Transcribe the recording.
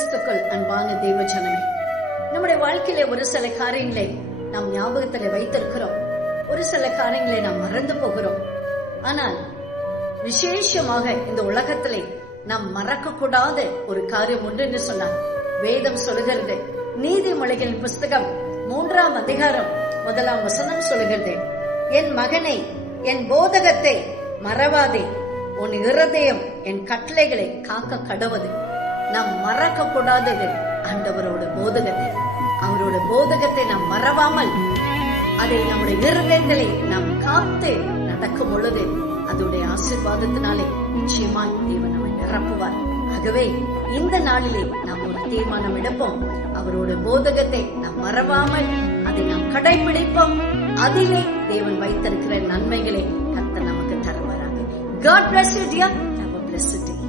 கிறிஸ்துக்குள் அன்பான தேவ ஜனமே, நம்முடைய வாழ்க்கையில ஒரு சில காரியங்களை நாம் ஞாபகத்துல வைத்திருக்கிறோம், ஒரு சில காரியங்களை நாம் மறந்து போகிறோம். ஆனால் விசேஷமாக இந்த உலகத்திலே நாம் மறக்க கூடாத ஒரு காரியம் உண்டு என்று சொன்னார். வேதம் சொல்லுகிறது, நீதிமொழிகளின் புஸ்தகம் 3ஆம் அதிகாரம் 1ஆம் வசனம் சொல்லுகிறது, என் மகனை என் போதகத்தை மறவாதே, உன் இருதயம் என் கட்டளைகளை காக்க கடவது. நாம் மறக்க கூடாதது ஆண்டவரோட போதகத்தை. அவரோட போதகத்தை நாம் மறவாமல் அதை நம்முடைய இருதயத்திலே நாம் காத்து நடக்கும் பொழுது அதோடைய ஆசீர்வாதத்தினாலே நிச்சயமாய் தேவன் நம்மை நிரப்புவார். ஆகவே இந்த நாளிலே நாம் ஒரு தீர்மானம் எடுப்போம், அவரோட போதகத்தை நாம் மறவாமல் அதை நாம் கடைபிடிப்போம். அதிலே தேவன் வைத்திருக்கிற நன்மைகளை கர்த்தர் நமக்கு தருவாராக. God bless you dear. Have a blessed day.